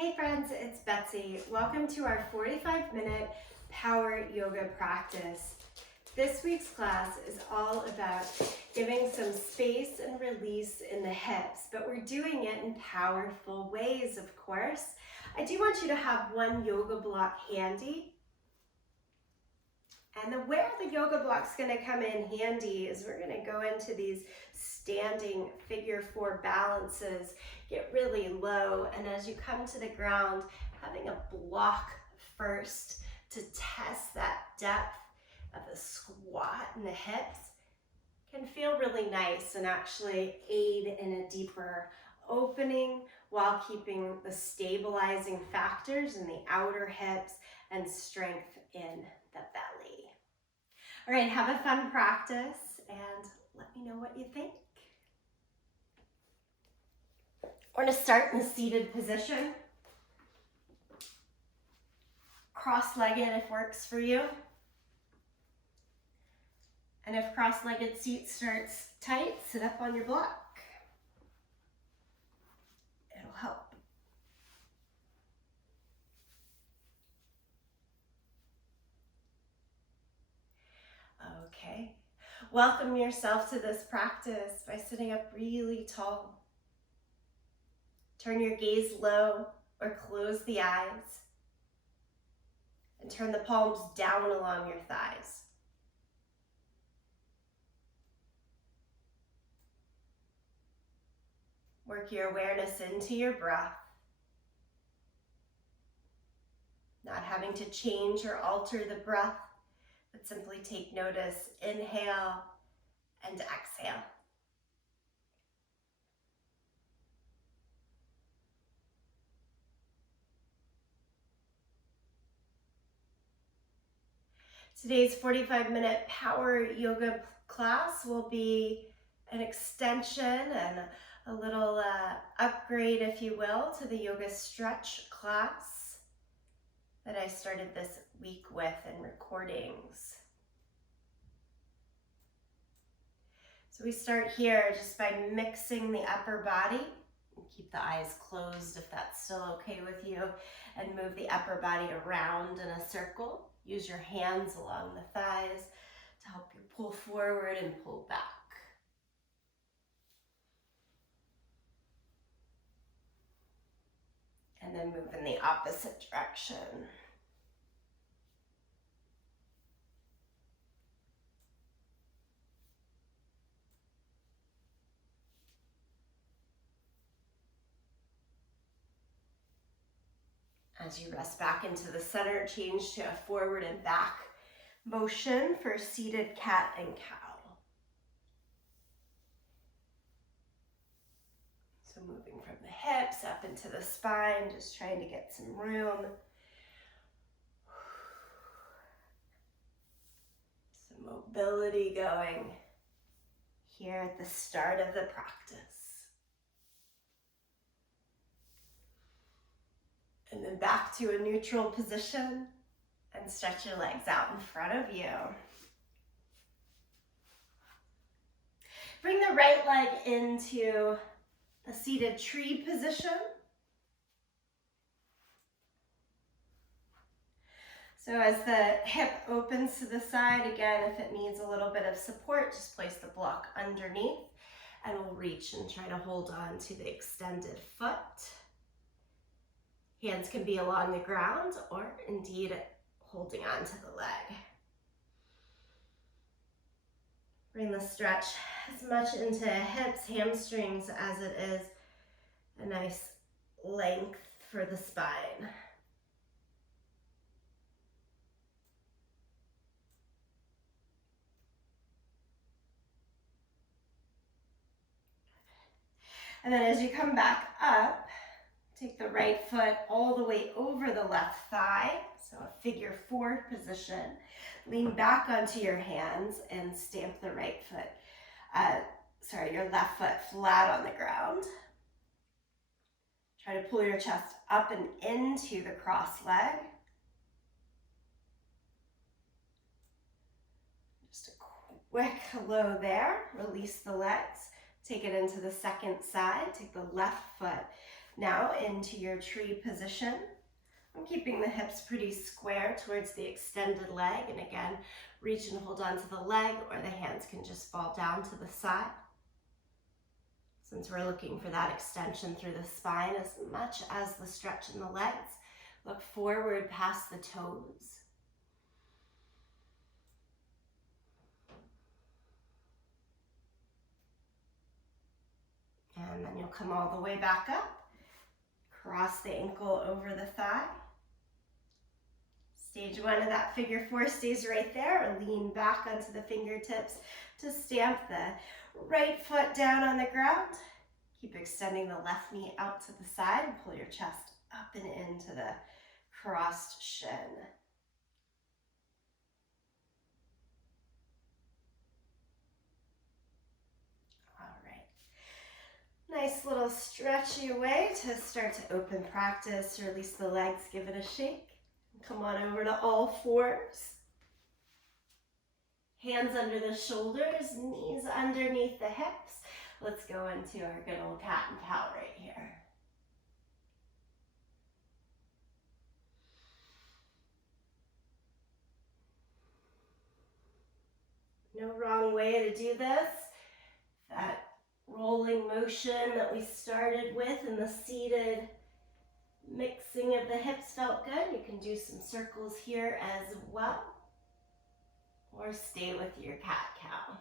Hey friends, it's Betsy. Welcome to our 45-minute power yoga practice. This week's class is all about giving some space and release in the hips, but we're doing it in powerful ways, of course. I do want you to have one yoga block handy. And where the yoga block's going to come in handy is we're going to go into these standing figure 4 balances, get really low, and as you come to the ground, having a block first to test that depth of the squat in the hips can feel really nice and actually aid in a deeper opening while keeping the stabilizing factors in the outer hips and strength in the belly. All right, have a fun practice and let me know what you think. We're going to start in a seated position. Cross-legged if works for you. And if cross-legged seat starts tight, sit up on your block. It'll help. Okay, welcome yourself to this practice by sitting up really tall. Turn your gaze low or close the eyes and turn the palms down along your thighs. Work your awareness into your breath, not having to change or alter the breath, but simply take notice, inhale and exhale. Today's 45-minute power yoga class will be an extension and a little upgrade, if you will, to the yoga stretch class that I started this week with in recordings. So we start here just by mixing the upper body. Keep the eyes closed if that's still okay with you, and move the upper body around in a circle. Use your hands along the thighs to help you pull forward and pull back. And then move in the opposite direction. As you rest back into the center, change to a forward and back motion for seated cat and cow. So moving from the hips up into the spine, just trying to get some room. Some mobility going here at the start of the practice. And then back to a neutral position and stretch your legs out in front of you. Bring the right leg into a seated tree position. So as the hip opens to the side, again, if it needs a little bit of support, just place the block underneath and we'll reach and try to hold on to the extended foot. Hands can be along the ground or indeed holding on to the leg. Bring the stretch as much into hips, hamstrings as it is a nice length for the spine. And then as you come back up, take the right foot all the way over the left thigh, so a figure 4 position. Lean back onto your hands and stamp the right foot, your left foot flat on the ground. Try to pull your chest up and into the cross leg. Just a quick hello there. Release the legs. Take it into the second side. Take the left foot Now into your tree position. I'm keeping the hips pretty square towards the extended leg, and again, reach and hold onto the leg, or the hands can just fall down to the side. Since we're looking for that extension through the spine as much as the stretch in the legs, look forward past the toes. And then you'll come all the way back up. Cross the ankle over the thigh. Stage one of that figure four stays right there, or lean back onto the fingertips to stamp the right foot down on the ground. Keep extending the left knee out to the side and pull your chest up and into the crossed shin. All right. Nice little stretchy way to start to open practice, or release the legs, give it a shake. Come on over to all fours. Hands under the shoulders, knees underneath the hips. Let's go into our good old cat and cow right here. No wrong way to do this. That rolling motion that we started with in the seated mixing of the hips felt good. You can do some circles here as well, or stay with your cat-cow.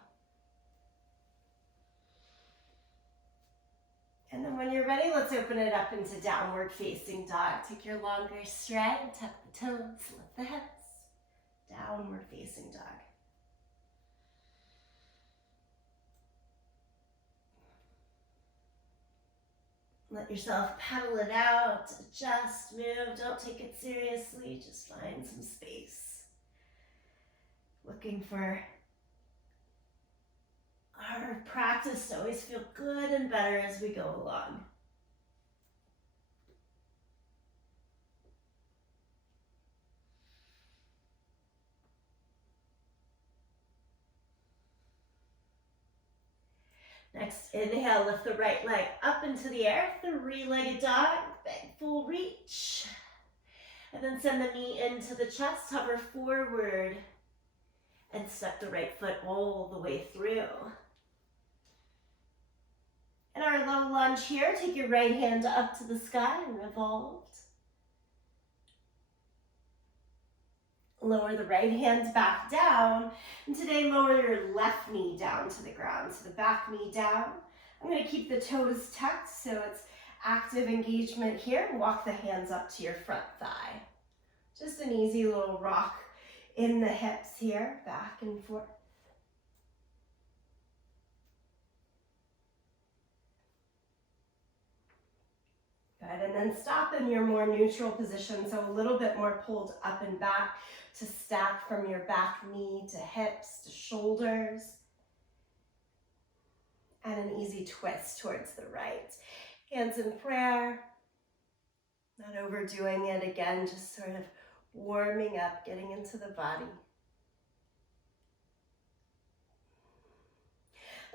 And then when you're ready, let's open it up into downward facing dog. Take your longer stride, tuck the toes, lift the hips. Downward facing dog. Let yourself pedal it out, adjust, move, don't take it seriously, just find some space. Looking for our practice to always feel good and better as we go along. Next, inhale, lift the right leg up into the air, three-legged dog, big full reach. And then send the knee into the chest, hover forward, and step the right foot all the way through. In our low lunge here, take your right hand up to the sky and revolved. Lower the right hand back down, and today lower your left knee down to the ground, so the back knee down. I'm going to keep the toes tucked so it's active engagement here, and walk the hands up to your front thigh. Just an easy little rock in the hips here, back and forth. Good, and then stop in your more neutral position, so a little bit more pulled up and back to stack from your back knee to hips to shoulders. And an easy twist towards the right. Hands in prayer, not overdoing it again, just sort of warming up, getting into the body.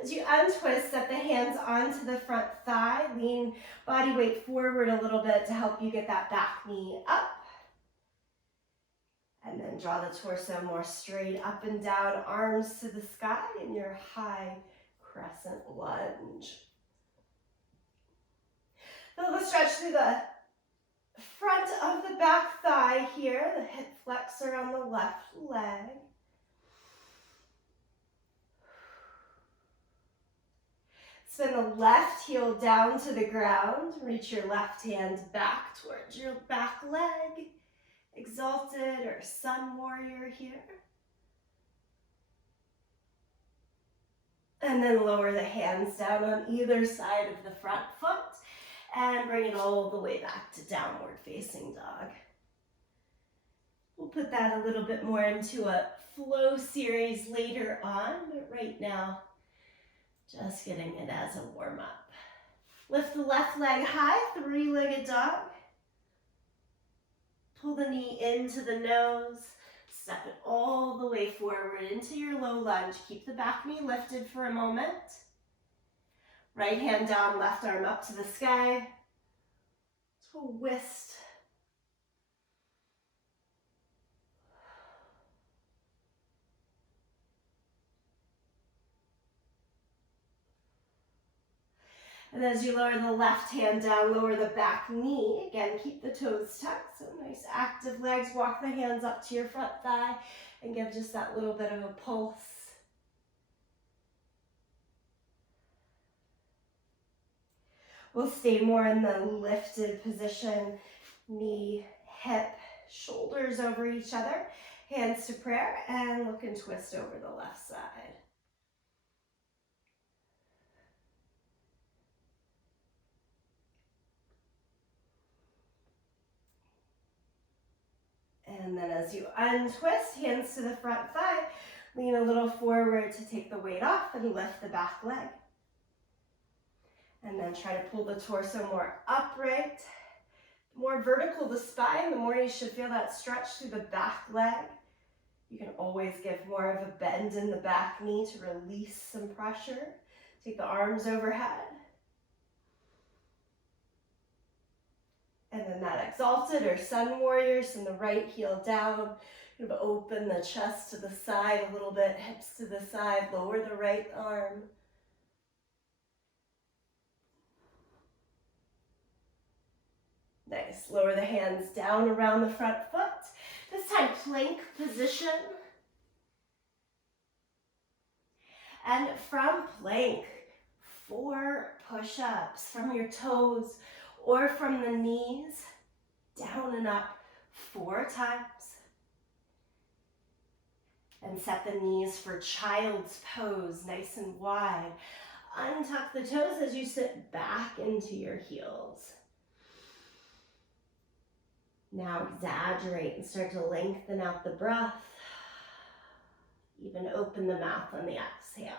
As you untwist, set the hands onto the front thigh, lean body weight forward a little bit to help you get that back knee up. And then draw the torso more straight up and down, arms to the sky in your high crescent lunge. Feel the stretch through the front of the back thigh here, the hip flexor on the left leg. Send the left heel down to the ground. Reach your left hand back towards your back leg. Exalted or sun warrior here. And then lower the hands down on either side of the front foot and bring it all the way back to downward facing dog. We'll put that a little bit more into a flow series later on, but right now, just getting it as a warm up. Lift the left leg high, three-legged dog. Pull the knee into the nose, step it all the way forward into your low lunge. Keep the back knee lifted for a moment. Right hand down, left arm up to the sky. Twist. And as you lower the left hand down, lower the back knee. Again, keep the toes tucked. So nice active legs. Walk the hands up to your front thigh and give just that little bit of a pulse. We'll stay more in the lifted position. Knee, hip, shoulders over each other. Hands to prayer and look and twist over the left side. And then as you untwist, hands to the front thigh, lean a little forward to take the weight off and lift the back leg. And then try to pull the torso more upright, more vertical the spine, the more you should feel that stretch through the back leg. You can always give more of a bend in the back knee to release some pressure. Take the arms overhead. And then that exalted or sun warrior, send the right heel down. Kind of open the chest to the side a little bit, hips to the side, lower the right arm. Nice, lower the hands down around the front foot. This time, plank position. And from plank, 4 push-ups from your toes or from the knees, down and up 4 times. And set the knees for child's pose, nice and wide. Untuck the toes as you sit back into your heels. Now exaggerate and start to lengthen out the breath. Even open the mouth on the exhale.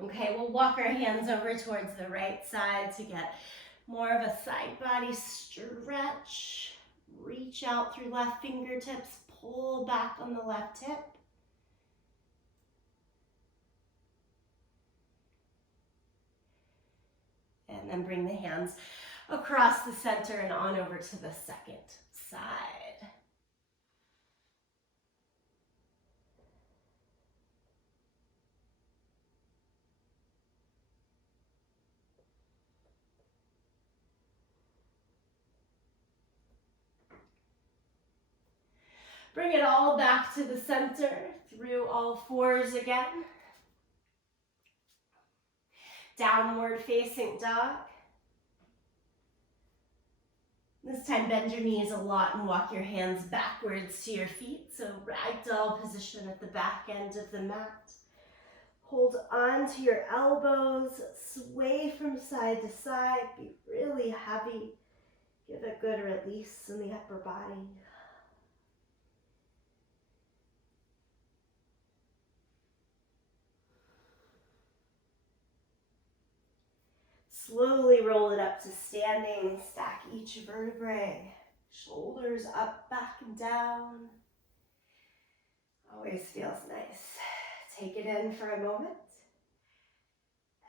Okay, we'll walk our hands over towards the right side to get more of a side body stretch. Reach out through left fingertips, pull back on the left hip. And then bring the hands across the center and on over to the second side. Bring it all back to the center, through all 4s again. Downward facing dog. This time bend your knees a lot and walk your hands backwards to your feet. So ragdoll position at the back end of the mat. Hold on to your elbows, sway from side to side, be really heavy. Give a good release in the upper body. Slowly roll it up to standing, stack each vertebrae, shoulders up, back and down. Always feels nice. Take it in for a moment.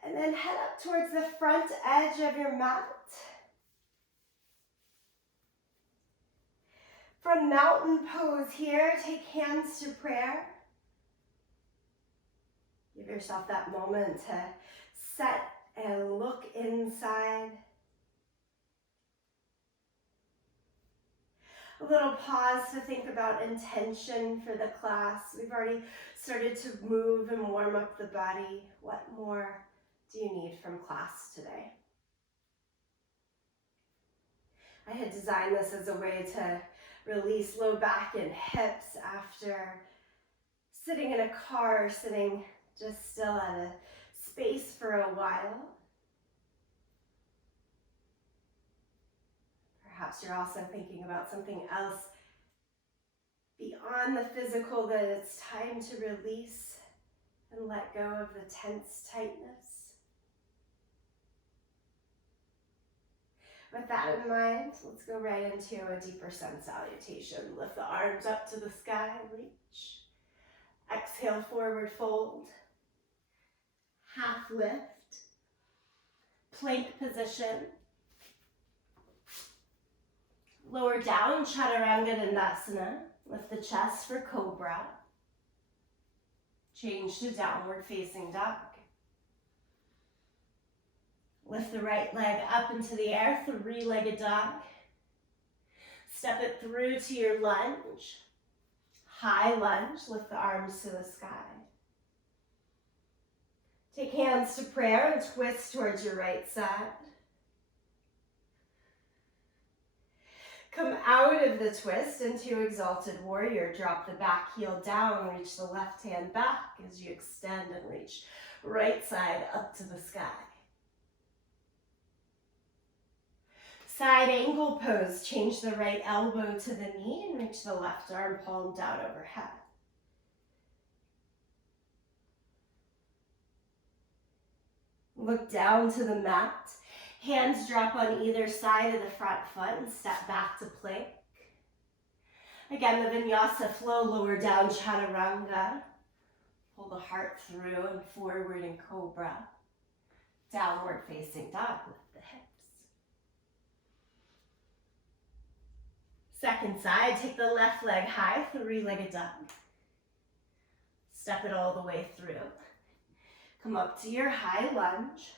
And then head up towards the front edge of your mat. From mountain pose here, take hands to prayer. Give yourself that moment to set and look inside. A little pause to think about intention for the class. We've already started to move and warm up the body. What more do you need from class today? I had designed this as a way to release low back and hips after sitting in a car, sitting just still at a space for a while. Perhaps you're also thinking about something else beyond the physical that it's time to release and let go of the tense tightness. With that in mind, let's go right into a deeper sun salutation. Lift the arms up to the sky, reach. Exhale, forward fold. half lift, plank position. Lower down, Chaturanga Dandasana. Lift the chest for Cobra. Change to downward facing dog. Lift the right leg up into the air, three-legged dog. Step it through to your lunge. High lunge, lift the arms to the sky. Take hands to prayer and twist towards your right side. Come out of the twist into Exalted Warrior. Drop the back heel down, reach the left hand back as you extend and reach right side up to the sky. Side angle pose, change the right elbow to the knee and reach the left arm palm down overhead. Look down to the mat. Hands drop on either side of the front foot and step back to plank. Again, the vinyasa flow, lower down, chaturanga. Pull the heart through and forward in cobra. Downward facing dog, lift the hips. Second side, take the left leg high, three-legged dog. Step it all the way through. Come up to your high lunge.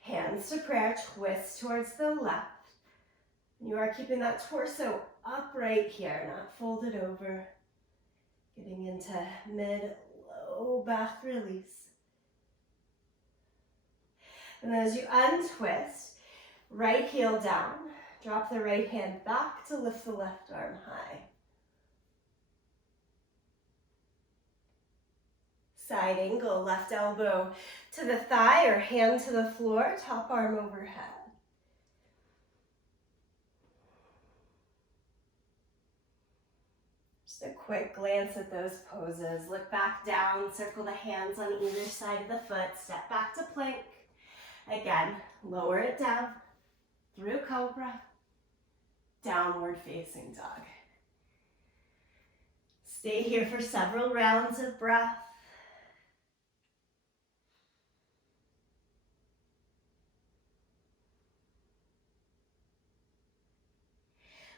Hands to prayer, twist towards the left. You are keeping that torso upright here, not folded over. Getting into mid-low back release. And as you untwist, right heel down, drop the right hand back to lift the left arm high. Side angle, left elbow to the thigh or hand to the floor, top arm overhead. Just a quick glance at those poses. Look back down, circle the hands on either side of the foot, step back to plank. Again, lower it down, through cobra, downward facing dog. Stay here for several rounds of breath.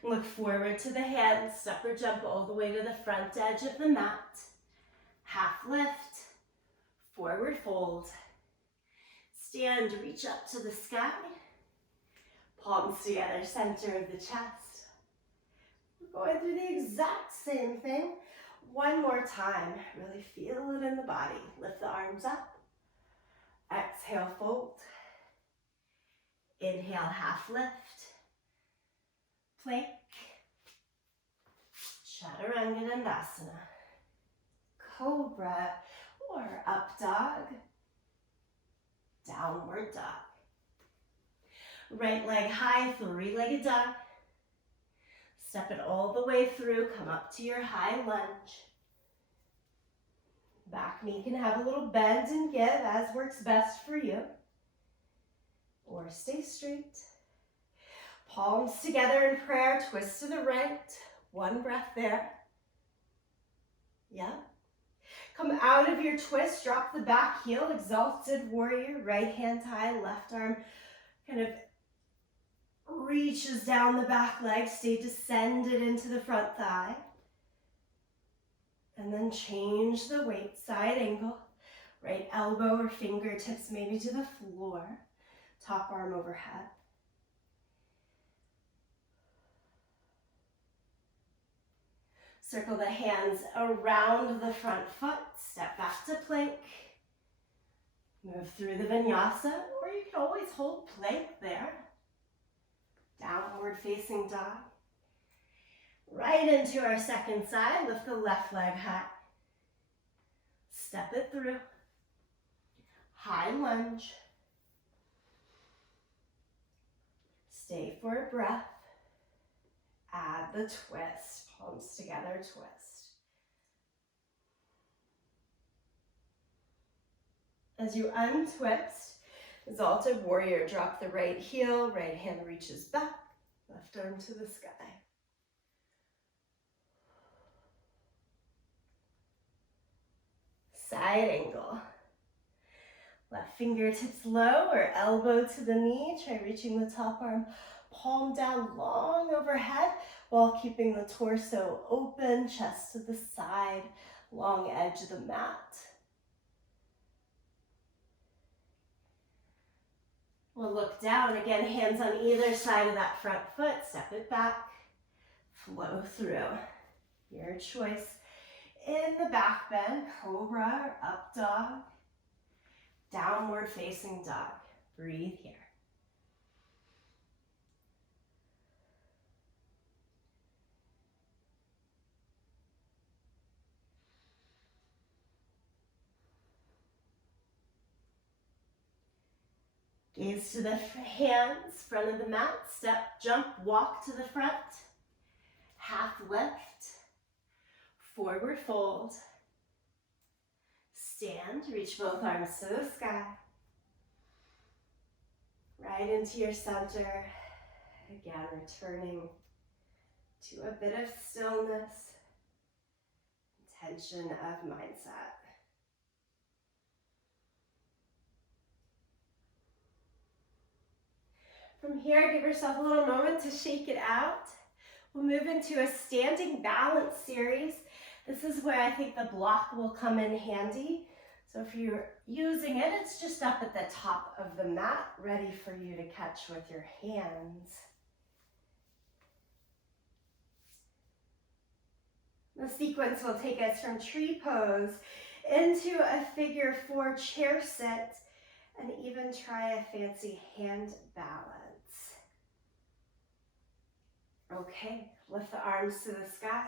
Look forward to the hands, step or jump all the way to the front edge of the mat. Half lift, forward fold. Stand, reach up to the sky. Palms together, center of the chest. We're going through the exact same thing. One more time. Really feel it in the body. Lift the arms up. Exhale, fold. Inhale, half lift. Plank. Chaturanga Dandasana. Cobra or up dog. Downward dog. Right leg high, three-legged dog. Step it all the way through, come up to your high lunge. Back knee can have a little bend and give as works best for you. Or stay straight. Palms together in prayer, twist to the right. One breath there. Yeah. Come out of your twist, drop the back heel, Exalted Warrior, right hand high, left arm kind of reaches down the back leg, stay descended into the front thigh. And then change the weight, side angle, right elbow or fingertips maybe to the floor, top arm overhead. Circle the hands around the front foot, step back to plank. Move through the vinyasa, or you can always hold plank there. Downward facing dog. Right into our second side, lift the left leg high. Step it through. High lunge. Stay for a breath. Add the twist. Palms together, twist. As you untwist, Exalted Warrior, drop the right heel, right hand reaches back, left arm to the sky. Side angle. Left fingertips low or elbow to the knee. Try reaching the top arm, palm down long overhead while keeping the torso open, chest to the side, long edge of the mat. We'll look down again, hands on either side of that front foot, step it back, flow through. Your choice. In the back bend, cobra or up dog, downward facing dog. Breathe here. Gaze to the hands, front of the mat, step, jump, walk to the front, half lift, forward fold, stand, reach both arms to the sky, right into your center, again returning to a bit of stillness, tension of mindset. From here, give yourself a little moment to shake it out. We'll move into a standing balance series. This is where I think the block will come in handy. So if you're using it, it's just up at the top of the mat, ready for you to catch with your hands. The sequence will take us from tree pose into a figure 4 chair sit, and even try a fancy hand balance. Okay, lift the arms to the sky.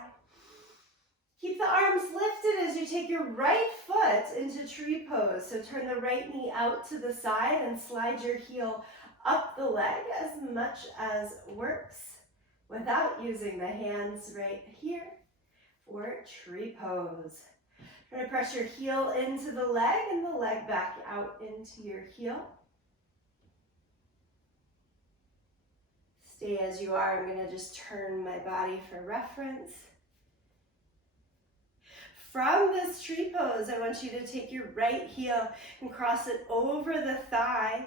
Keep the arms lifted as you take your right foot into tree pose. So turn the right knee out to the side and slide your heel up the leg as much as works without using the hands right here for tree pose. Try to press your heel into the leg and the leg back out into your heel. Stay as you are. I'm going to just turn my body for reference. From this tree pose, I want you to take your right heel and cross it over the thigh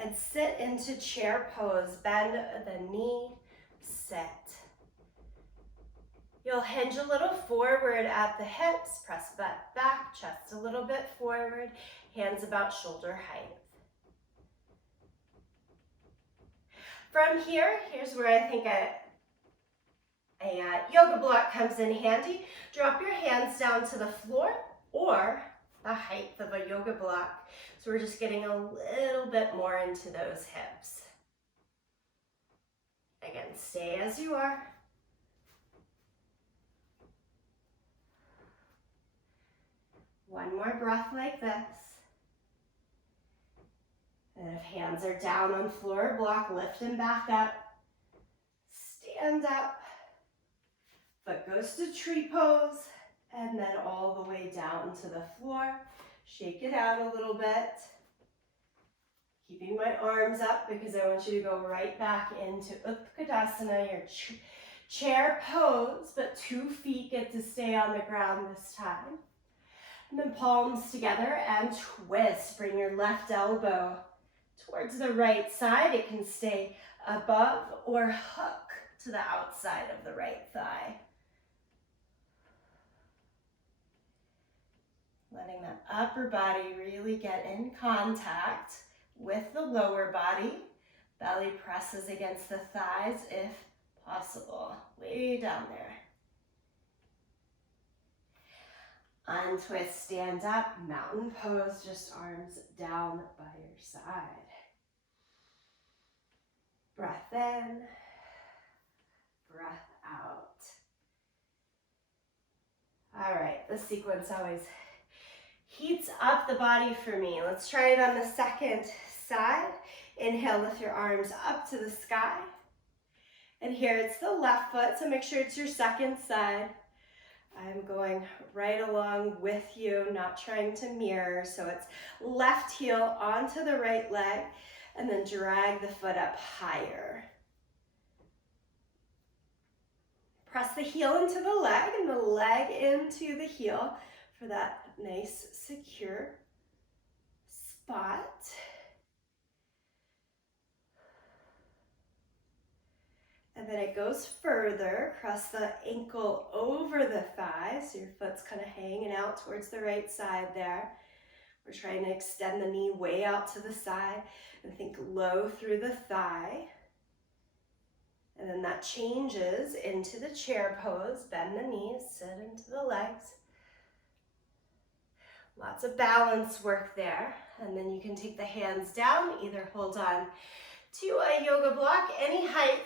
and sit into chair pose. Bend the knee, sit. You'll hinge a little forward at the hips, press butt back, chest a little bit forward, hands about shoulder height. From here, here's where I think a yoga block comes in handy. Drop your hands down to the floor or the height of a yoga block. So we're just getting a little bit more into those hips. Again, stay as you are. One more breath like this. And if hands are down on floor, block, lift and back up. Stand up. Foot goes to tree pose, and then all the way down to the floor. Shake it out a little bit. Keeping my arms up because I want you to go right back into Utkatasana, your chair pose, but 2 feet get to stay on the ground this time. And then palms together and twist. Bring your left elbow towards the right side. It can stay above or hook to the outside of the right thigh. Letting that upper body really get in contact with the lower body. Belly presses against the thighs if possible. Way down there. Untwist, stand up, mountain pose, just arms down by your side. Breath in, breath out. All right, this sequence always heats up the body for me. Let's try it on the second side. Inhale, lift your arms up to the sky. And here it's the left foot, so make sure it's your second side. I'm going right along with you, not trying to mirror. So it's left heel onto the right leg, and then drag the foot up higher. Press the heel into the leg and the leg into the heel for that nice, secure spot. And then it goes further, across the ankle over the thigh, so your foot's kind of hanging out towards the right side there. We're trying to extend the knee way out to the side and think low through the thigh. And then that changes into the chair pose. Bend the knees, sit into the legs. Lots of balance work there. And then you can take the hands down, either hold on to a yoga block, any height,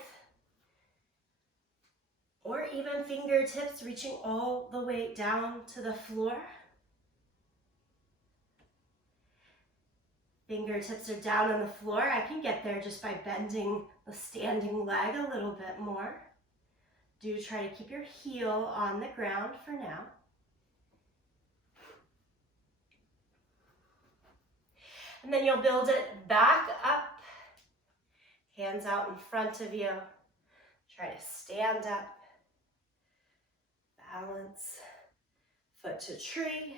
or even fingertips reaching all the way down to the floor. Fingertips are down on the floor. I can get there just by bending the standing leg a little bit more. Do try to keep your heel on the ground for now. And then you'll build it back up. Hands out in front of you. Try to stand up. Balance. Foot to tree.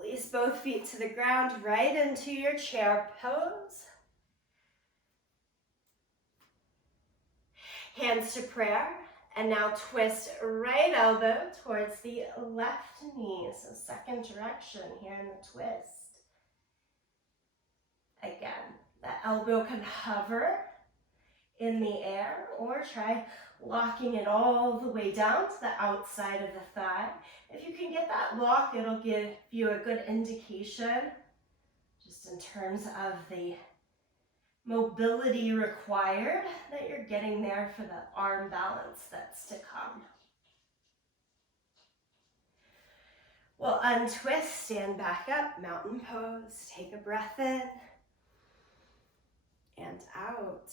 Release both feet to the ground, right into your chair pose. Hands to prayer. And now twist right elbow towards the left knee. So second direction here in the twist. Again, that elbow can hover in the air, or try locking it all the way down to the outside of the thigh. If you can get that lock, it'll give you a good indication just in terms of the mobility required that you're getting there for the arm balance that's to come. We'll untwist, stand back up, mountain pose, take a breath in and out.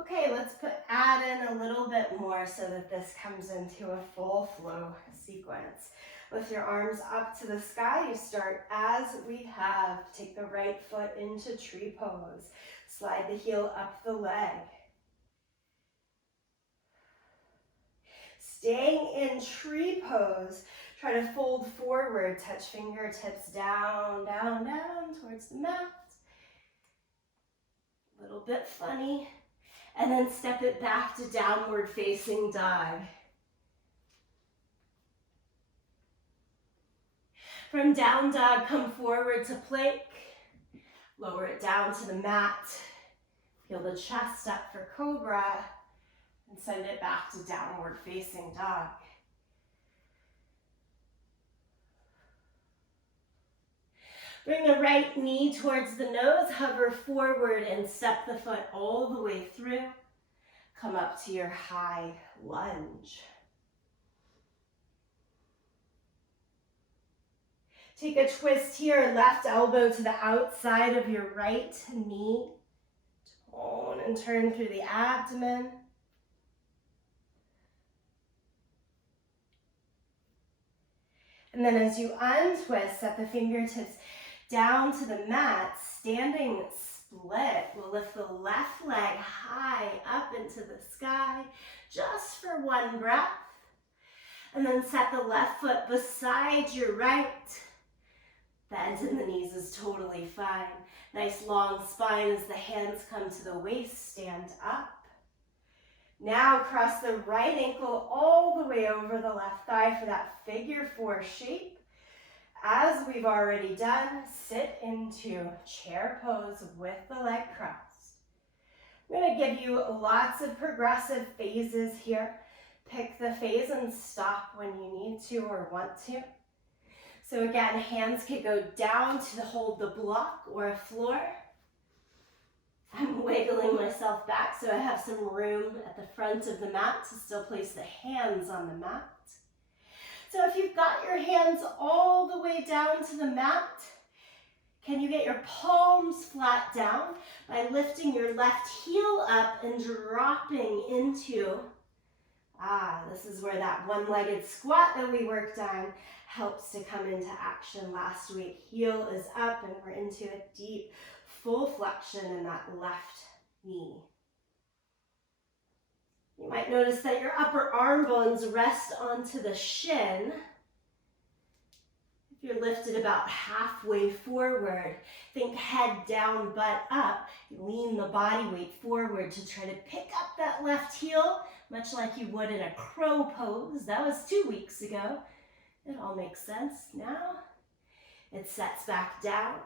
Okay, let's add in a little bit more so that this comes into a full flow sequence. With your arms up to the sky, you start as we have. Take the right foot into tree pose. Slide the heel up the leg. Staying in tree pose, try to fold forward, touch fingertips down, down, down towards the mat. A little bit funny. And then step it back to downward facing dog. From down dog, come forward to plank. Lower it down to the mat. Feel the chest up for cobra. And send it back to downward facing dog. Bring the right knee towards the nose, hover forward and step the foot all the way through. Come up to your high lunge. Take a twist here, left elbow to the outside of your right knee. Tone and turn through the abdomen. And then as you untwist, set the fingertips down to the mat, standing split. We'll lift the left leg high up into the sky, just for one breath. And then set the left foot beside your right. Bend in the knees is totally fine. Nice long spine as the hands come to the waist, stand up. Now cross the right ankle all the way over the left thigh for that figure four shape. As we've already done, sit into chair pose with the leg crossed. I'm going to give you lots of progressive phases here. Pick the phase and stop when you need to or want to. So again, hands can go down to hold the block or a floor. I'm wiggling myself back so I have some room at the front of the mat to still place the hands on the mat. So if you've got your hands all the way down to the mat, can you get your palms flat down by lifting your left heel up and dropping into, this is where that one-legged squat that we worked on helps to come into action last week. Heel is up and we're into a deep full flexion in that left knee. You might notice that your upper arm bones rest onto the shin. If you're lifted about halfway forward, think head down, butt up. Lean the body weight forward to try to pick up that left heel, much like you would in a crow pose. That was 2 weeks ago. It all makes sense now. It sets back down.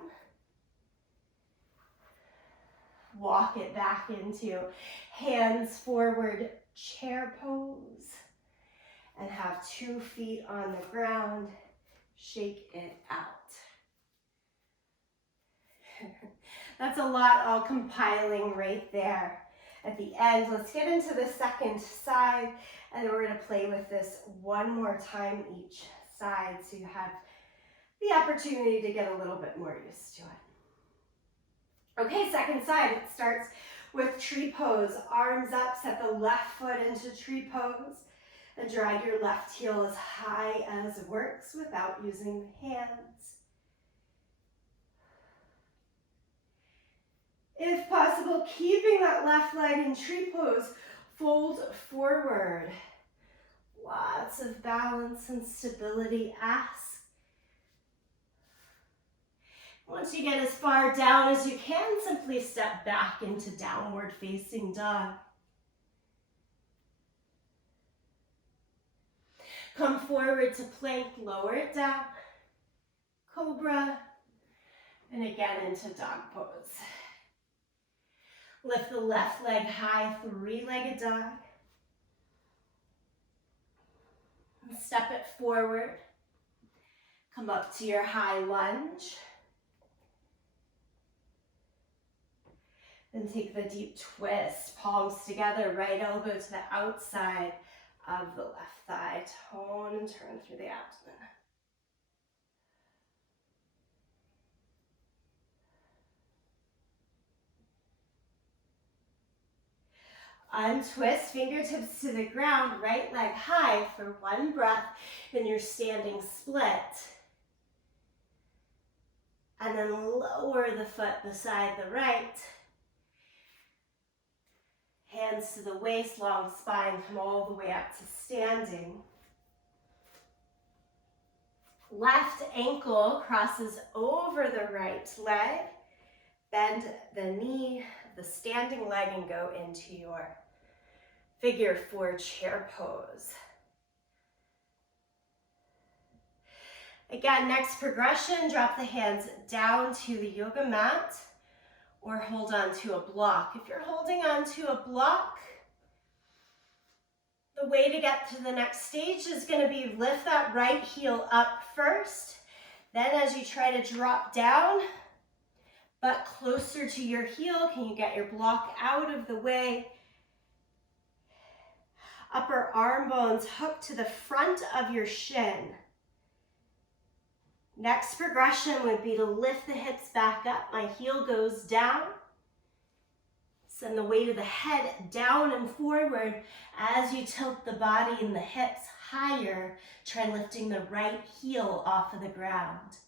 Walk it back into hands forward chair pose. And have 2 feet on the ground. Shake it out. That's a lot all compiling right there. At the end, let's get into the second side, and then we're going to play with this one more time each side so you have the opportunity to get a little bit more used to it. Okay, second side, it starts with tree pose. Arms up, set the left foot into tree pose. And drag your left heel as high as it works without using the hands. If possible, keeping that left leg in tree pose, fold forward. Lots of balance and stability. Ask. Once you get as far down as you can, simply step back into downward facing dog. Come forward to plank, lower it down, cobra, and again into dog pose. Lift the left leg high, 3-legged dog. And step it forward. Come up to your high lunge. Then take the deep twist, palms together, right elbow to the outside of the left thigh. Tone and turn through the abdomen. Untwist, fingertips to the ground, right leg high for 1 breath in your standing split. And then lower the foot beside the right. Hands to the waist, long spine, come all the way up to standing. Left ankle crosses over the right leg. Bend the knee, the standing leg, and go into your figure 4 chair pose. Again, next progression, drop the hands down to the yoga mat. Or hold on to a block. If you're holding on to a block, the way to get to the next stage is going to be lift that right heel up first. Then as you try to drop down, butt closer to your heel, can you get your block out of the way? Upper arm bones hook to the front of your shin. Next progression would be to lift the hips back up. My heel goes down. Send the weight of the head down and forward as you tilt the body and the hips higher. Try lifting the right heel off of the ground.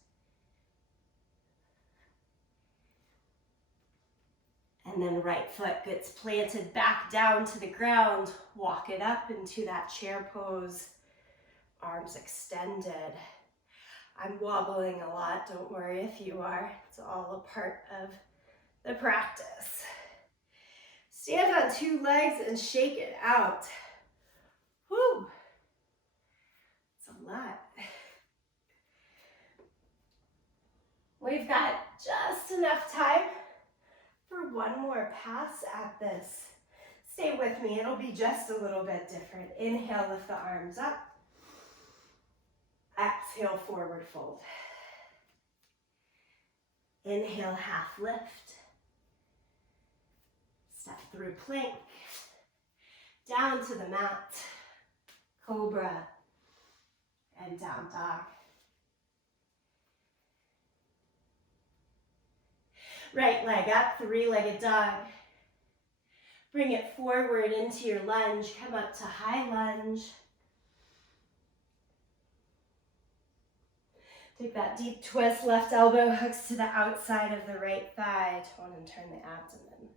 And then right foot gets planted back down to the ground. Walk it up into that chair pose. Arms extended. I'm wobbling a lot, don't worry if you are. It's all a part of the practice. Stand on 2 legs and shake it out. Whew, it's a lot. We've got just enough time for 1 more pass at this. Stay with me, it'll be just a little bit different. Inhale, lift the arms up. Exhale, forward fold. Inhale, half lift. Step through plank. Down to the mat. Cobra. And down dog. Right leg up, 3-legged dog. Bring it forward into your lunge. Come up to high lunge. Take that deep twist, left elbow hooks to the outside of the right thigh. Tone and turn the abdomen.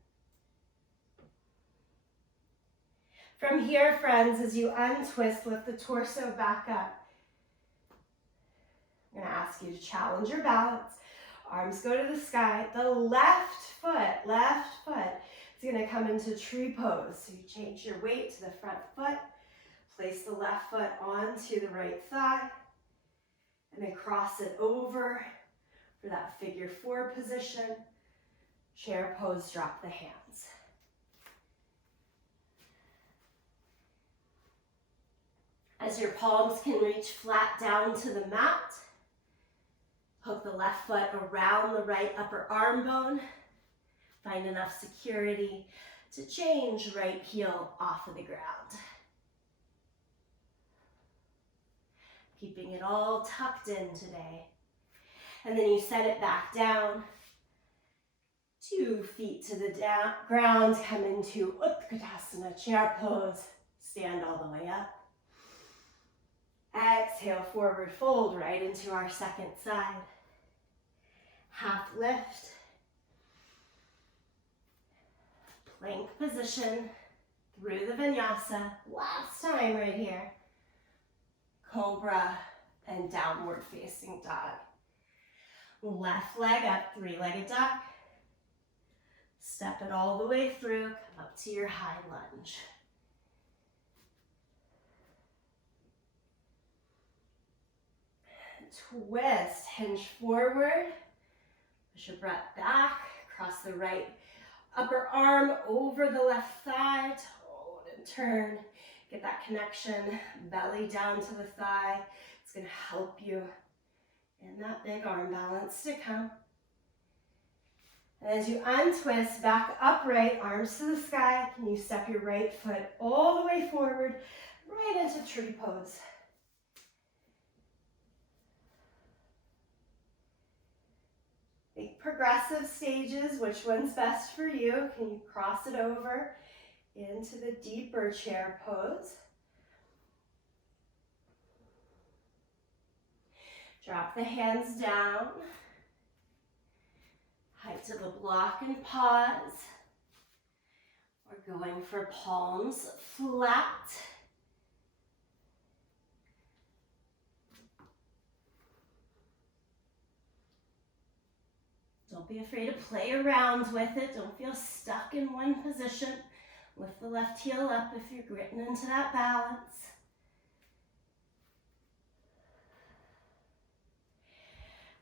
From here, friends, as you untwist, lift the torso back up. I'm going to ask you to challenge your balance. Arms go to the sky. The left foot is going to come into tree pose. So you change your weight to the front foot. Place the left foot onto the right thigh. And then cross it over for that figure 4 position. Chair pose, drop the hands. As your palms can reach flat down to the mat, hook the left foot around the right upper arm bone. Find enough security to change right heel off of the ground. Keeping it all tucked in today. And then you set it back down. 2 feet to the ground, come into Utkatasana, chair pose, stand all the way up. Exhale, forward fold right into our second side. Half lift. Plank position through the vinyasa. Last time right here. Cobra and downward facing dog. Left leg up, 3-legged dog. Step it all the way through, come up to your high lunge. Twist, hinge forward. Push your breath back, cross the right upper arm over the left thigh, toe and turn. Get that connection, belly down to the thigh. It's going to help you in that big arm balance to come. And as you untwist, back upright, arms to the sky, can you step your right foot all the way forward, right into tree pose. Make progressive stages, which one's best for you? Can you cross it over into the deeper chair pose? Drop the hands down. Height to the block and pause. We're going for palms flat. Don't be afraid to play around with it. Don't feel stuck in one position. Lift the left heel up if you're gritting into that balance.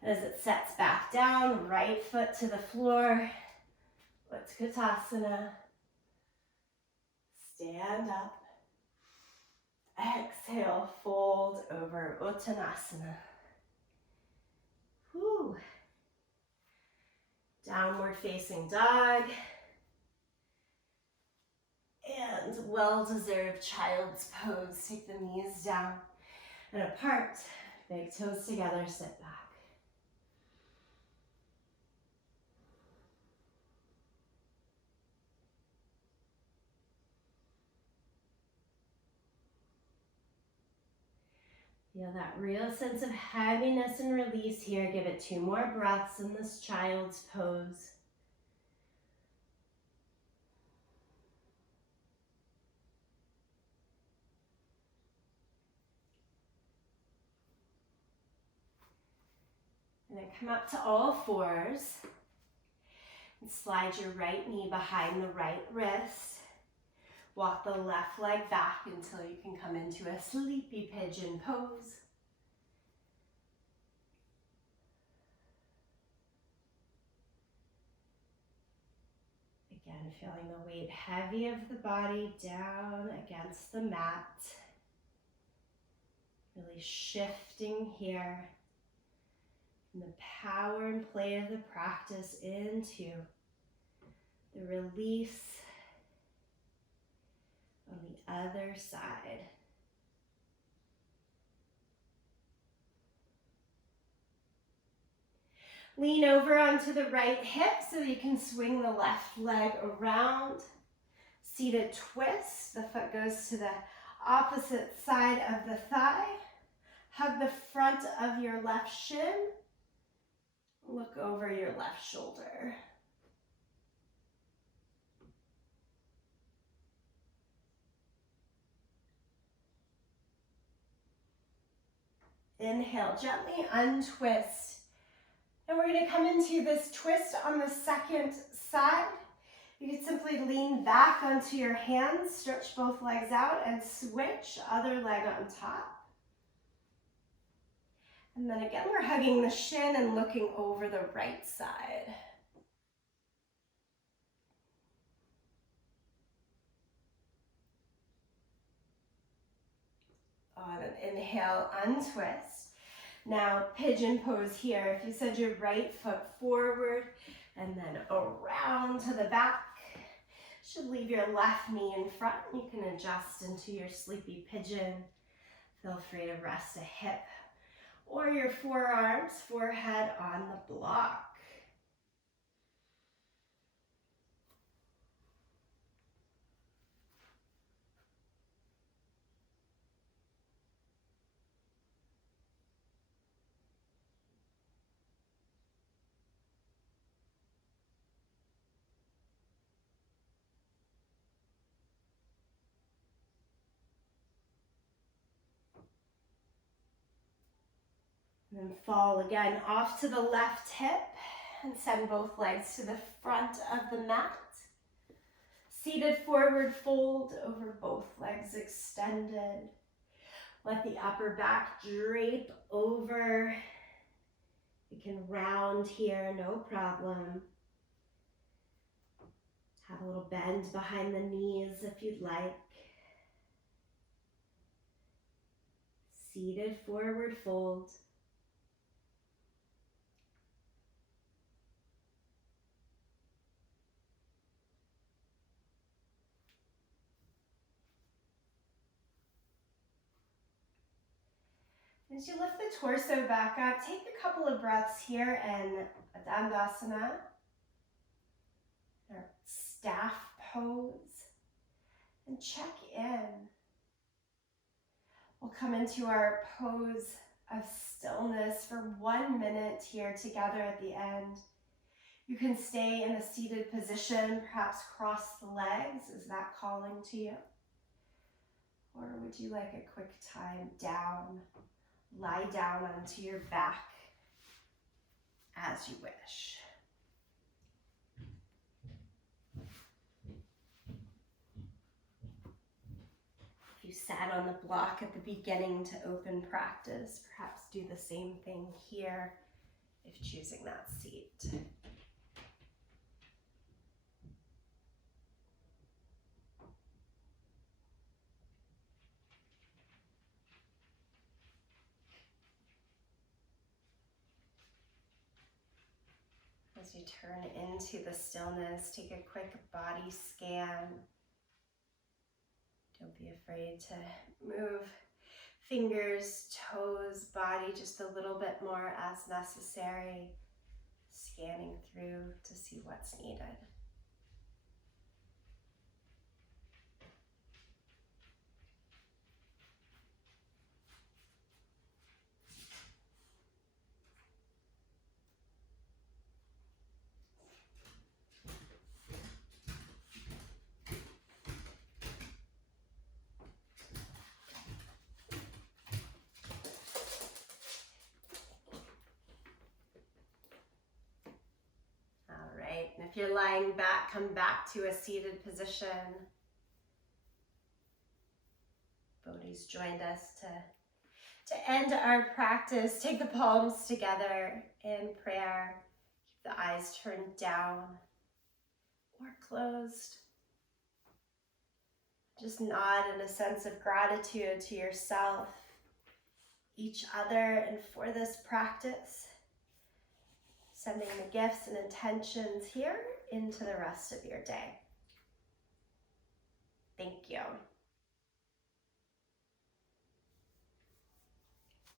As it sets back down, right foot to the floor. Utkatasana. Stand up. Exhale, fold over Uttanasana. Whew. Downward facing dog. And well-deserved child's pose. Take the knees down and apart. Big toes together, sit back. Feel that real sense of heaviness and release here. Give it 2 more breaths in this child's pose. And then come up to all fours. And slide your right knee behind the right wrist. Walk the left leg back until you can come into a sleepy pigeon pose. Again, feeling the weight heavy of the body down against the mat. Really shifting here. And the power and play of the practice into the release on the other side. Lean over onto the right hip so you can swing the left leg around. Seated twist, the foot goes to the opposite side of the thigh. Hug the front of your left shin. Look over your left shoulder. Inhale, gently untwist. And we're going to come into this twist on the second side. You can simply lean back onto your hands, stretch both legs out, and switch, other leg on top. And then again, we're hugging the shin and looking over the right side. On an inhale, untwist. Now, pigeon pose here. If you send your right foot forward and then around to the back, should leave your left knee in front. You can adjust into your sleepy pigeon. Feel free to rest a hip or your forearms, forehead on the block. And then fall again off to the left hip and send both legs to the front of the mat. Seated forward fold over both legs extended. Let the upper back drape over. You can round here, no problem. Have a little bend behind the knees if you'd like. Seated forward fold. As you lift the torso back up, take a couple of breaths here in a Dandasana, or staff pose, and check in. We'll come into our pose of stillness for 1 minute here together at the end. You can stay in a seated position, perhaps cross the legs. Is that calling to you? Or would you like a quick time down? Lie down onto your back as you wish. If you sat on the block at the beginning to open practice, perhaps do the same thing here if choosing that seat. As you turn into the stillness, take a quick body scan. Don't be afraid to move fingers, toes, body just a little bit more as necessary. Scanning through to see what's needed. And if you're lying back, come back to a seated position. Bodhi's joined us to end our practice. Take the palms together in prayer. Keep the eyes turned down or closed. Just nod in a sense of gratitude to yourself, each other, and for this practice. Sending the gifts and intentions here into the rest of your day. Thank you.